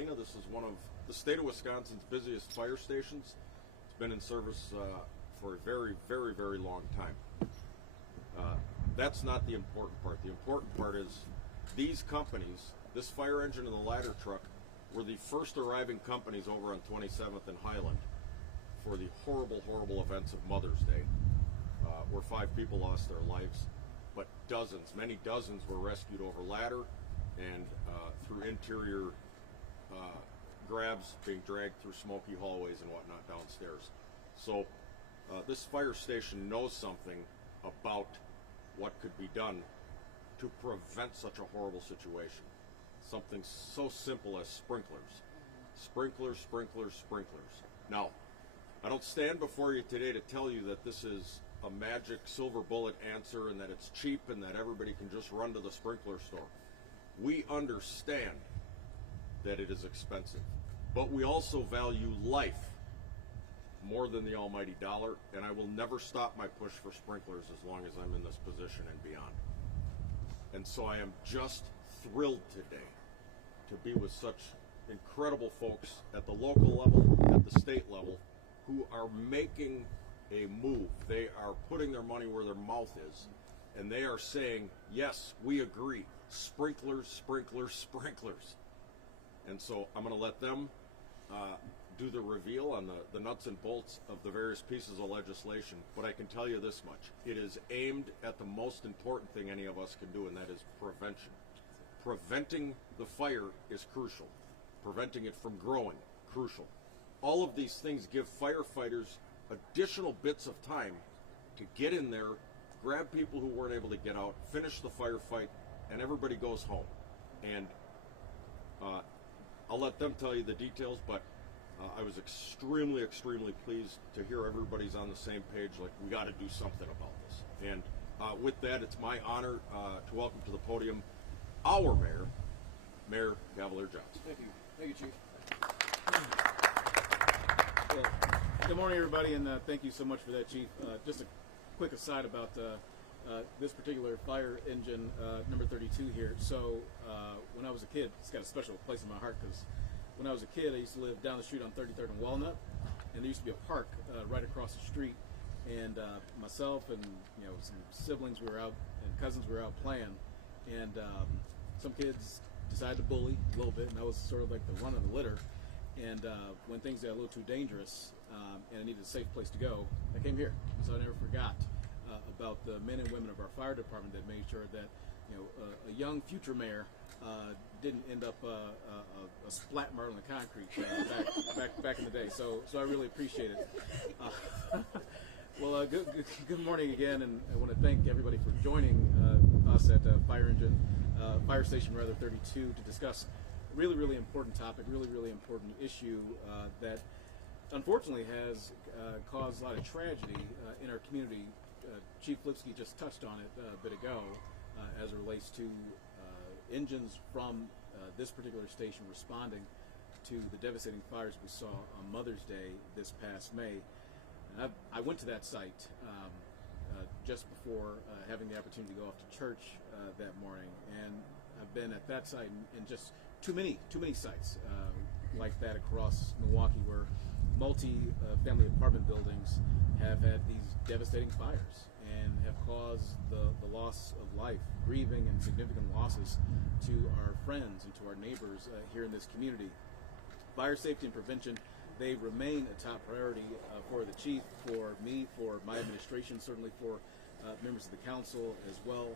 Galena. This is one of the state of Wisconsin's busiest fire stations. It's been in service for a very, very, very long time. That's not the important part. The important part is these companies, this fire engine and the ladder truck, were the first arriving companies over on 27th and Highland for the horrible, horrible events of Mother's Day, where 5 people lost their lives, but dozens, many dozens were rescued over ladder and through interior grabs, being dragged through smoky hallways and whatnot downstairs. So this fire station knows something about what could be done to prevent such a horrible situation. Something so simple as sprinklers. Sprinklers, sprinklers, sprinklers. Now, I don't stand before you today to tell you that this is a magic silver bullet answer and that it's cheap and that everybody can just run to the sprinkler store. We understand that it is expensive, but we also value life more than the almighty dollar, and I will never stop my push for sprinklers as long as I'm in this position and beyond. And so I am just thrilled today to be with such incredible folks at the local level, at the state level, who are making a move. They are putting their money where their mouth is, and they are saying, yes, we agree, sprinklers, sprinklers, sprinklers. And so I'm going to let them do the reveal on the nuts and bolts of the various pieces of legislation, but I can tell you this much. It is aimed at the most important thing any of us can do, and that is prevention. Preventing the fire is crucial. Preventing it from growing, crucial. All of these things give firefighters additional bits of time to get in there, grab people who weren't able to get out, finish the firefight, and everybody goes home. And I'll let them tell you the details, but I was extremely, extremely pleased to hear everybody's on the same page, like we got to do something about this. And with that, it's my honor to welcome to the podium our mayor, Mayor LaTonya Johnson. Thank you. Thank you, Chief. Well, good morning, everybody, and thank you so much for that, Chief. Just a quick aside about this particular fire engine, number 32 here. So when I was a kid, it's got a special place in my heart because when I was a kid, I used to live down the street on 33rd and Walnut, and there used to be a park right across the street. And myself and some siblings, we were out, and cousins, we were out playing, and some kids decided to bully a little bit, and I was sort of like the run of the litter. And when things got a little too dangerous and I needed a safe place to go, I came here. So I never forgot about the men and women of our fire department that made sure that a young future mayor didn't end up a splat mark on the concrete back in the day. So I really appreciate it. Well, good morning again, and I want to thank everybody for joining us at Fire Station 32 to discuss a really, really important topic, really important issue that unfortunately has caused a lot of tragedy in our community. Chief Lipsky just touched on it a bit ago as it relates to engines from this particular station responding to the devastating fires we saw on Mother's Day this past May. And I went to that site just before having the opportunity to go off to church that morning, and I've been at that site and just too many sites like that across Milwaukee where multi-family apartment buildings have had these devastating fires and have caused the loss of life, grieving, and significant losses to our friends and to our neighbors here in this community. Fire safety and prevention, they remain a top priority for the chief, for me, for my administration, certainly for members of the council as well,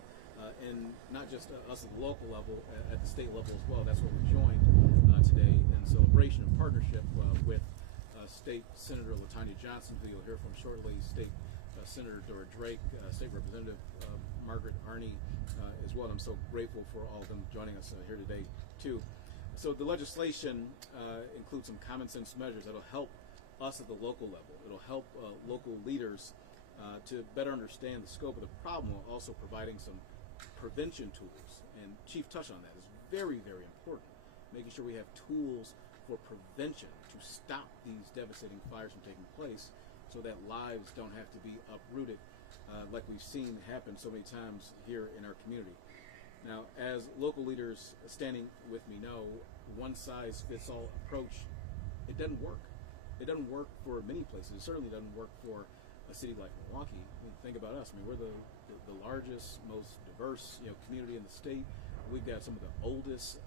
and not just us at the local level, at the state level as well. That's where we're joined today in celebration and partnership with State Senator LaTonya Johnson, who you'll hear from shortly, State Senator Dora Drake, State Representative Margaret Arney as well. And I'm so grateful for all of them joining us here today too. So the legislation includes some common sense measures that'll help us at the local level. It'll help local leaders to better understand the scope of the problem while also providing some prevention tools. And Chief touched on that. It's very, very important, making sure we have tools for prevention to stop these devastating fires from taking place so that lives don't have to be uprooted like we've seen happen so many times here in our community. Now, as local leaders standing with me know, one-size-fits-all approach, it doesn't work. It doesn't work for many places. It certainly doesn't work for a city like Milwaukee. I mean, think about us. I mean, we're the largest, most diverse community in the state. We've got some of the oldest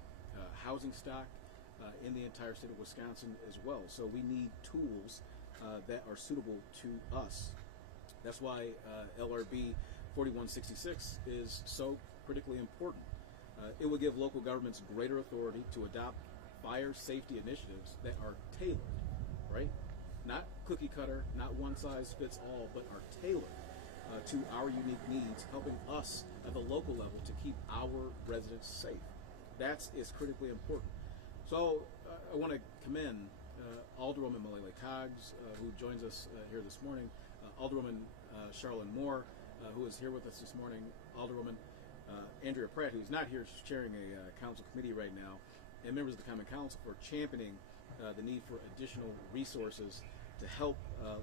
housing stock in the entire state of Wisconsin as well. So we need tools that are suitable to us. That's why LRB 4166 is so critically important. It will give local governments greater authority to adopt fire safety initiatives that are tailored, right? Not cookie cutter, not one size fits all, but are tailored to our unique needs, helping us at the local level to keep our residents safe. That is critically important. So I want to commend Alderwoman Malele Coggs, who joins us here this morning, Alderwoman Charlene Moore, who is here with us this morning, Alderwoman Andrea Pratt, who's not here, she's chairing a council committee right now, and members of the Common Council for championing the need for additional resources to help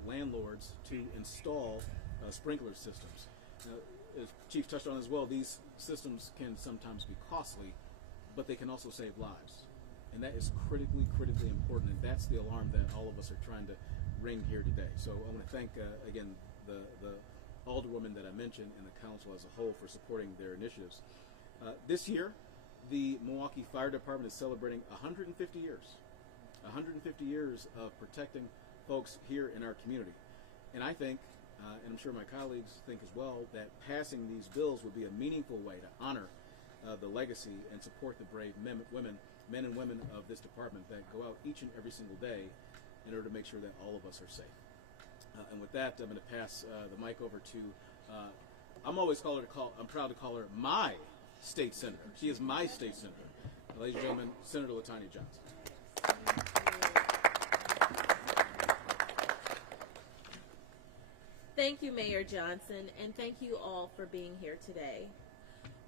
landlords to install sprinkler systems. As Chief touched on as well, these systems can sometimes be costly, but they can also save lives. And that is critically important, and that's the alarm that all of us are trying to ring here today. So I want to thank, again, the Alderwoman that I mentioned and the council as a whole for supporting their initiatives. This year, the Milwaukee Fire Department is celebrating 150 years. 150 years of protecting folks here in our community. And I think, and I'm sure my colleagues think as well, that passing these bills would be a meaningful way to honor the legacy and support the brave men and women of this department that go out each and every single day in order to make sure that all of us are safe. And with that, I'm going to pass the mic over to, I'm proud to call her my state senator. She is my state senator. Ladies and gentlemen, Senator LaTonya Johnson. Thank you, Mayor Johnson, and thank you all for being here today.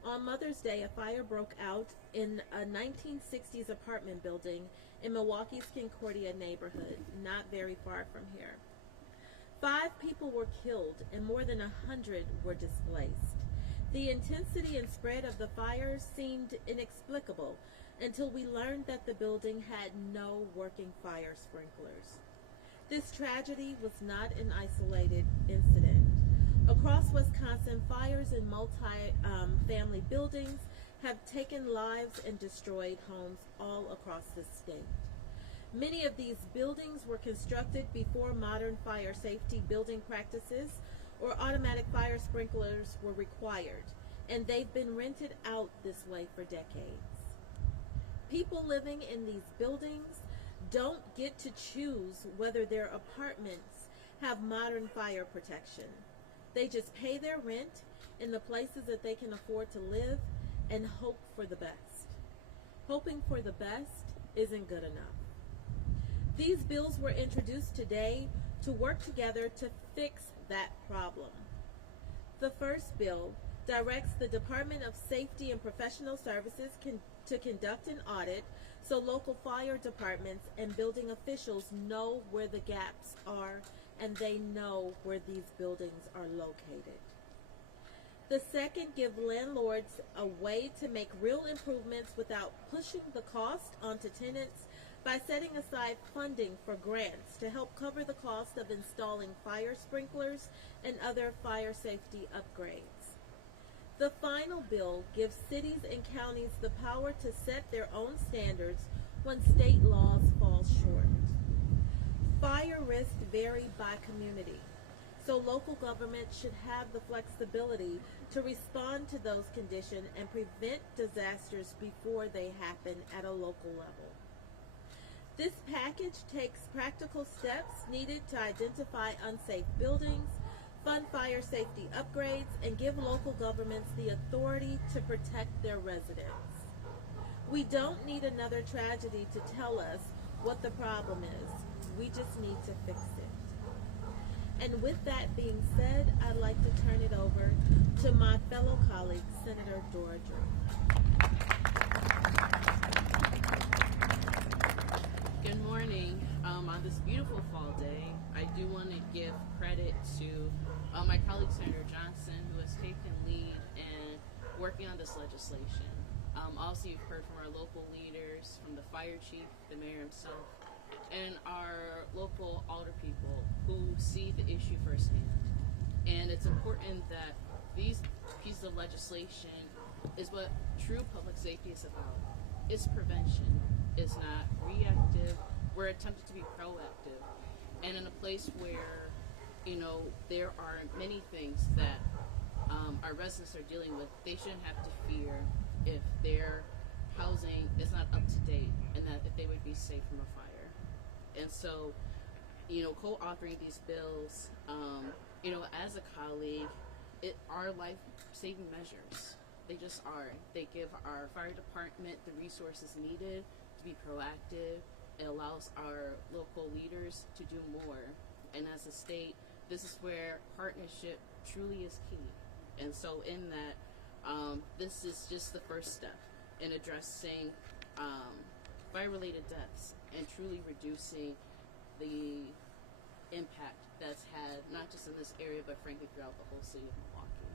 On Mother's Day, a fire broke out in a 1960s apartment building in Milwaukee's Concordia neighborhood, not very far from here. 5 people were killed and more than 100 were displaced. The intensity and spread of the fire seemed inexplicable until we learned that the building had no working fire sprinklers. This tragedy was not an isolated incident. Across Wisconsin, fires in multi-family buildings have taken lives and destroyed homes all across the state. Many of these buildings were constructed before modern fire safety building practices or automatic fire sprinklers were required, and they've been rented out this way for decades. People living in these buildings don't get to choose whether their apartments have modern fire protection. They just pay their rent in the places that they can afford to live and hope for the best. Hoping for the best isn't good enough. These bills were introduced today to work together to fix that problem. The first bill directs the Department of Safety and Professional Services to conduct an audit so local fire departments and building officials know where the gaps are and they know where these buildings are located. The second gives landlords a way to make real improvements without pushing the cost onto tenants by setting aside funding for grants to help cover the cost of installing fire sprinklers and other fire safety upgrades. The final bill gives cities and counties the power to set their own standards when state laws fall short. Fire risks vary by community, so local governments should have the flexibility to respond to those conditions and prevent disasters before they happen at a local level. This package takes practical steps needed to identify unsafe buildings, fund fire safety upgrades, and give local governments the authority to protect their residents. We don't need another tragedy to tell us what the problem is. We just need to fix it. And with that being said, I'd like to turn it over to my fellow colleague, Senator Dora Drew. Good morning. On this beautiful fall day, I do want to give credit to my colleague Senator Johnson, who has taken lead in working on this legislation. Also, you've heard from our local leaders, from the fire chief, the mayor himself, and our local alder people who see the issue firsthand. And it's important that these pieces of legislation is what true public safety is about. It's prevention. It's not reactive. We're attempting to be proactive. And in a place where, there are many things that our residents are dealing with, they shouldn't have to fear if their housing is not up to date and that if they would be safe from a fire. And so, co-authoring these bills, as a colleague, it are life-saving measures. They just are. They give our fire department the resources needed to be proactive. It allows our local leaders to do more. And as a state, this is where partnership truly is key. And so in that, this is just the first step in addressing fire-related deaths and truly reducing the impact that's had, not just in this area, but frankly throughout the whole city of Milwaukee.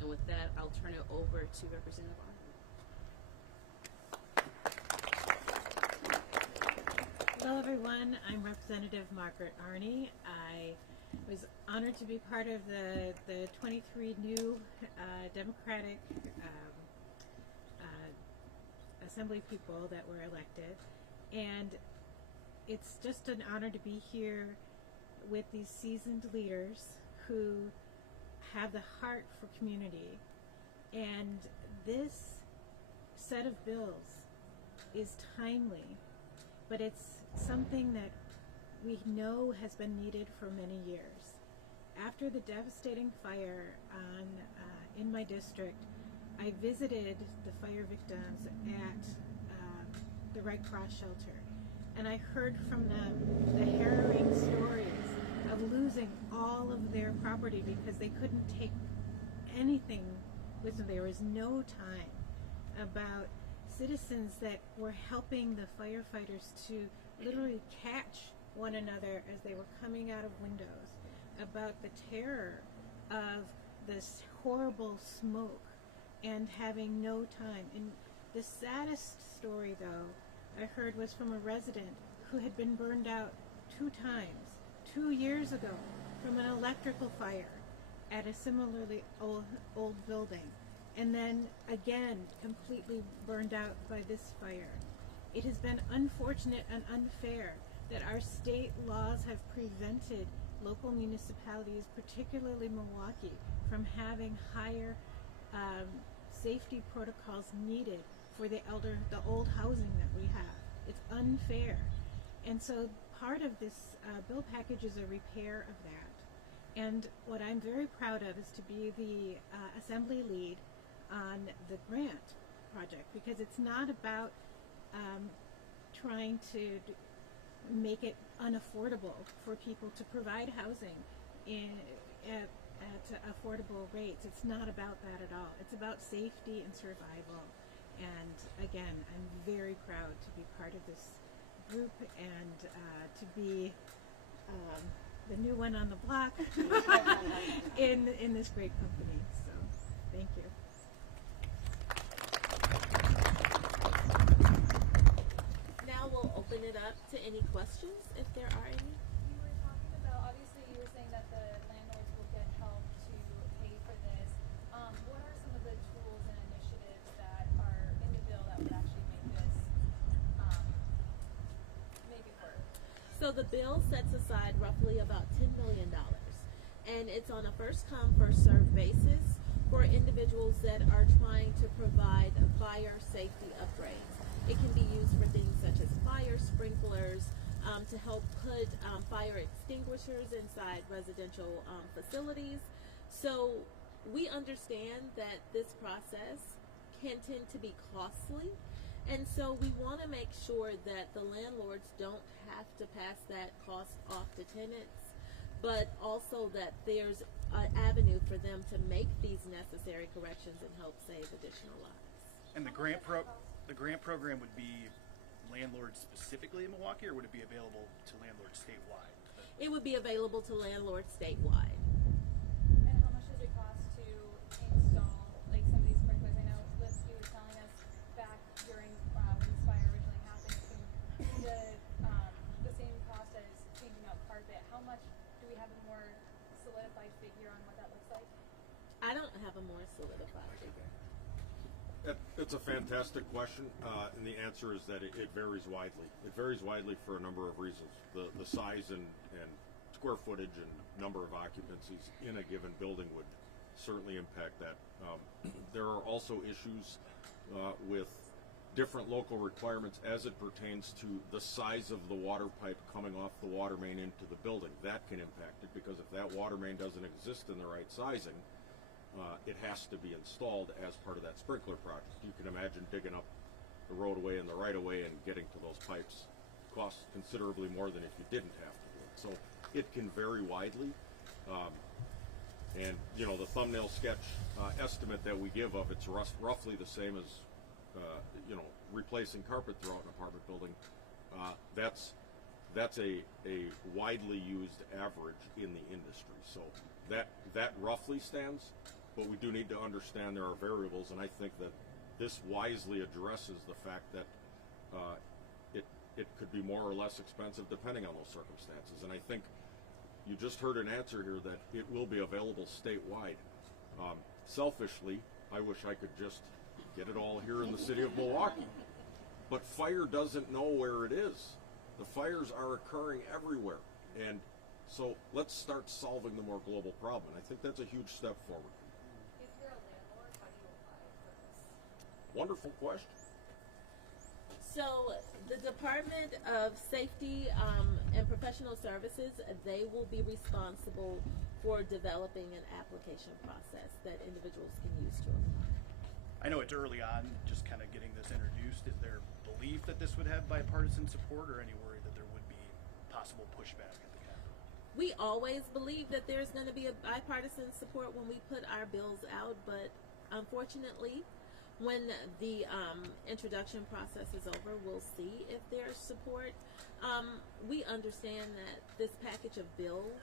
And with that, I'll turn it over to Representative Arney. Hello everyone, I'm Representative Margaret Arney. I was honored to be part of the 23 new Democratic Assembly people that were elected, and it's just an honor to be here with these seasoned leaders who have the heart for community. And this set of bills is timely, but it's something that we know has been needed for many years. After the devastating fire in my district, I visited the fire victims at the Red Cross shelter, and I heard from them the harrowing stories of losing all of their property because they couldn't take anything with them. There was no time. About citizens that were helping the firefighters to literally catch one another as they were coming out of windows, about the terror of this horrible smoke and having no time. And the saddest story, though, I heard was from a resident who had been burned out 2 times, 2 years ago, from an electrical fire at a similarly old building, and then again completely burned out by this fire. It has been unfortunate and unfair that our state laws have prevented local municipalities, particularly Milwaukee, from having higher safety protocols needed for the old housing that we have. It's unfair. And so part of this bill package is a repair of that. And what I'm very proud of is to be the assembly lead on the grant project, because it's not about trying to make it unaffordable for people to provide housing at affordable rates. It's not about that at all. It's about safety and survival. And again, I'm very proud to be part of this group and to be the new one on the block in this great company. So thank you. Now we'll open it up to any questions, if there are any. You were talking about, obviously you were saying that the landlords will get help to pay for this. What are some of the tools and initiatives that are in the bill that would actually make this, make it work? So the bill sets aside roughly about $10 million, and it's on a first-come, first-served basis for individuals that are trying to provide fire safety upgrades. It can be used for things such as fire sprinklers, to help put fire extinguishers inside residential facilities. So we understand that this process can tend to be costly, and so we want to make sure that the landlords don't have to pass that cost off to tenants, but also that there's an avenue for them to make these necessary corrections and help save additional lives. And the grant program would be landlords specifically in Milwaukee, or would it be available to landlords statewide? It would be available to landlords statewide. And how much does it cost to install like some of these sprinklers? I know Lipsky was telling us much do we have a more solidified figure on what that looks like? I don't have a more solidified figure. It's a fantastic question, and the answer is that it varies widely. It varies widely for a number of reasons. The size and square footage and number of occupancies in a given building would certainly impact that. There are also issues with different local requirements as it pertains to the size of the water pipe coming off the water main into the building. That can impact it, because if that water main doesn't exist in the right sizing, it has to be installed as part of that sprinkler project. You can imagine digging up the roadway and the right-of-way and getting to those pipes costs considerably more than if you didn't have to do it. So it can vary widely. And, you know, the thumbnail sketch estimate that we give of it's roughly the same as, you know, replacing carpet throughout an apartment building. That's a widely used average in the industry. So that roughly stands, but we do need to understand there are variables, and I think that this wisely addresses the fact that it could be more or less expensive depending on those circumstances. And I think you just heard an answer here that it will be available statewide. Selfishly, I wish I could just get it all here in the city of Milwaukee. But fire doesn't know where it is. The fires are occurring everywhere. And so let's start solving the more global problem. I think that's a huge step forward. If you're a landlord, how do you apply for this? Wonderful question. So the Department of Safety and Professional Services, they will be responsible for developing an application process that individuals can use to apply. I know it's early on, just kind of getting this introduced. Is there belief that this would have bipartisan support, or any worry that there would be possible pushback at the Capitol? We always believe that there's going to be a bipartisan support when we put our bills out, but unfortunately, when the introduction process is over, we'll see if there's support. We understand that this package of bills,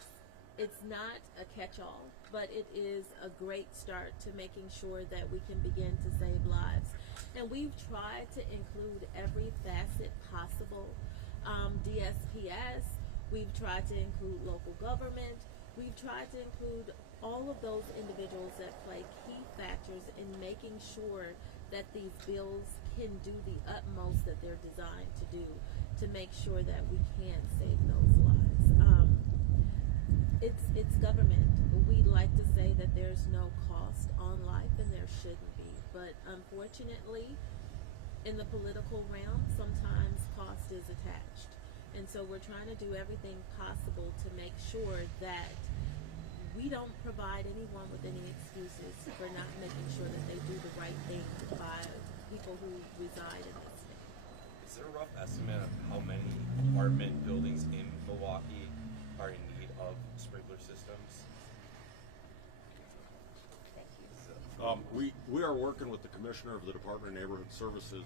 it's not a catch-all, but it is a great start to making sure that we can begin to save lives. And we've tried to include every facet possible. DSPS, we've tried to include local government, we've tried to include all of those individuals that play key factors in making sure that these bills can do the utmost that they're designed to do to make sure that we can save those lives. It's government. We like to say that there's no cost on life, and there shouldn't be. But unfortunately, in the political realm, sometimes cost is attached. And so we're trying to do everything possible to make sure that we don't provide anyone with any excuses for not making sure that they do the right thing by people who reside in this state. Is there a rough estimate of how many apartment buildings in Milwaukee are in need of sprinkler systems? We are working with the Commissioner of the Department of Neighborhood Services.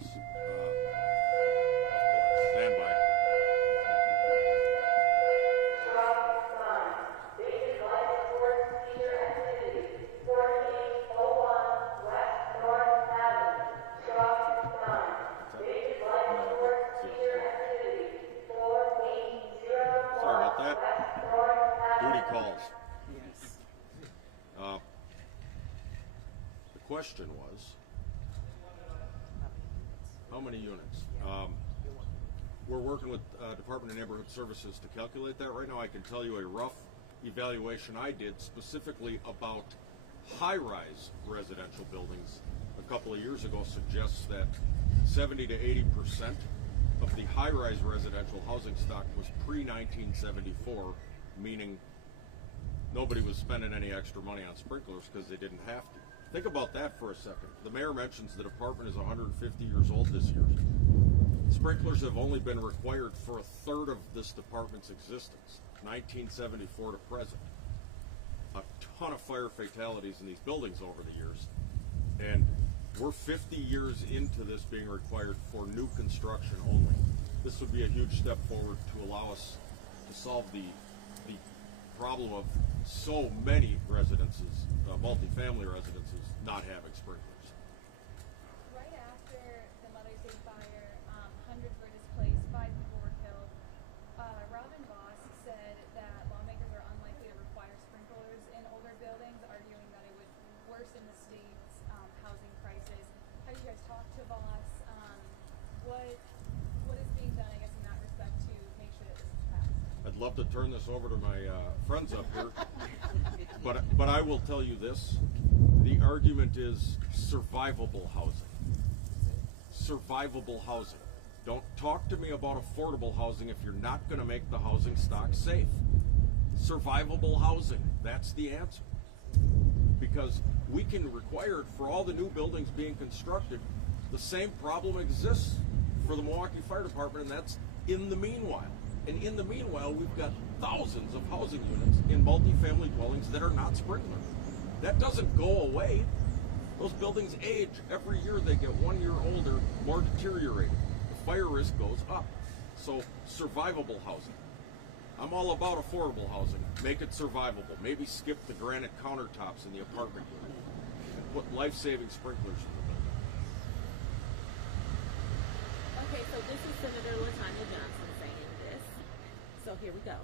Stand by. Sorry about that. Duty calls. Yes. The question was, how many units? We're working with Department of Neighborhood Services to calculate that right now. I can tell you a rough evaluation I did specifically about high-rise residential buildings a couple of years ago suggests that 70 to 80% of the high-rise residential housing stock was pre-1974, meaning nobody was spending any extra money on sprinklers because they didn't have to. Think about that for a second. The mayor mentions the department is 150 years old this year. Sprinklers have only been required for a third of this department's existence, 1974 to present. A ton of fire fatalities in these buildings over the years, and we're 50 years into this being required for new construction only. This would be a huge step forward to allow us to solve the problem of so many residences, multifamily residences, not having sprinklers. Right after the Mother's Day fire, hundreds were displaced, 5 people were killed. Robin Voss said that lawmakers you guys talk to Voss? What is being done, I guess, in that respect to make sure that this is passed? I'd love to turn this over to my friends up here, but I will tell you this: the argument is survivable housing. Survivable housing. Don't talk to me about affordable housing if you're not going to make the housing stock safe. Survivable housing. That's the answer. Because we can require it for all the new buildings being constructed. The same problem exists for the Milwaukee Fire Department, and that's in the meanwhile. And in the meanwhile, we've got thousands of housing units in multifamily dwellings that are not sprinkled. That doesn't go away. Those buildings age. Every year they get 1 year older, more deteriorated. The fire risk goes up. So, survivable housing. I'm all about affordable housing. Make it survivable. Maybe skip the granite countertops in the apartment unit and put life-saving sprinklers in the building. Okay, so this is Senator LaTonya Johnson saying this. So here we go.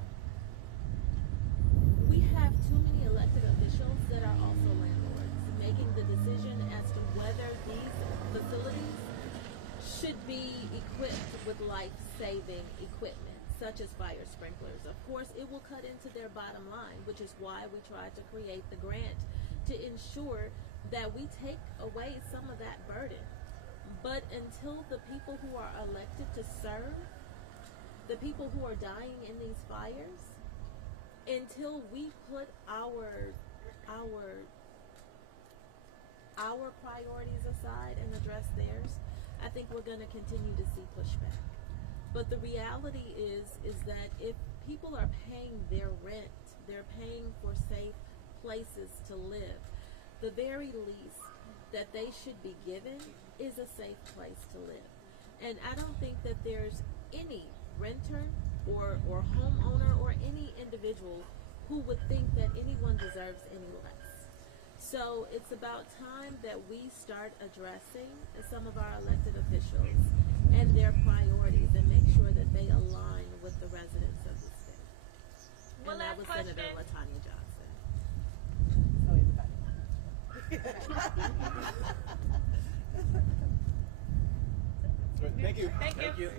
We have too many elected officials that are also landlords, making the decision as to whether these facilities should be equipped with life-saving equipment, such as fire sprinklers. Of course, it will cut into their bottom line, which is why we tried to create the grant to ensure that we take away some of that burden. But until the people who are elected to serve, the people who are dying in these fires, until we put our priorities aside and address theirs, I think we're going to continue to see pushback. But the reality is that if people are paying their rent, they're paying for safe places to live, the very least that they should be given is a safe place to live. And I don't think that there's any renter or homeowner or any individual who would think that anyone deserves any less. So it's about time that we start addressing some of our elected officials and their priorities and make sure that they align with the residents of the state. One And that was last Senator question. LaTonya Johnson. Thank you. Thank you. Thank you.